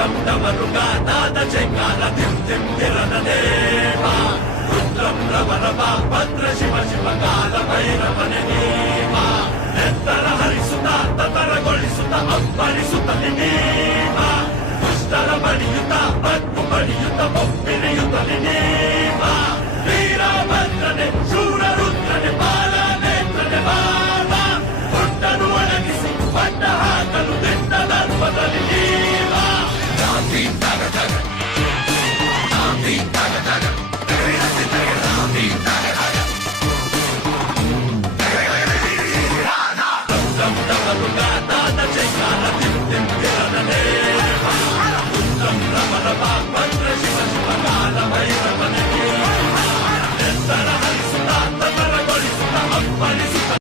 ಡಮ್ ಡಮರುಗಾನಾದ ಜೈಕಾರ ಧಿಂ ಧಿಂ ಧಿರನ ದೇವ ರುದ್ರಂ ರವರವ ಭದ್ರ ಶಿವ ಶಿವ ಕಾಲ ಭೈರವನೆ ನೀವ ಎತ್ತರ ಹರಿಸುತ್ತ ತತರಗೊಳಿಸುತ್ತ ಅಪ್ಪಳಿಸುತ್ತಲಿ ನೀವ ದುಷ್ಟರ ಬಡಿಯುತ್ತ ಬತ್ತು ಬಡಿಯುತ್ತ ಬೊಪ್ಪಿರಿಯುತ್ತಲಿ ನೀವ ವೀರಭದ್ರನೆ ಶೂರ ರುದ್ರನೆ ಬಾಲ ನೇತ್ರನೆ ಬಾವ ಪುಟ್ಟನು ಒಣಗಿಸಿ ಪಟ್ಟ ಹಾಕಲು ದಿಟ್ಟ ದರ್ಪದಲ್ಲಿ ನೀವ ಗಾಂಧಿ ತಗ ತಗ ಗಾಂಧಿ ತಗ ತಗ ಗಾಂಧಿ ತಗ ತಗ ಡಮ್ ಡಮ್ ಡಮರುಗಾನ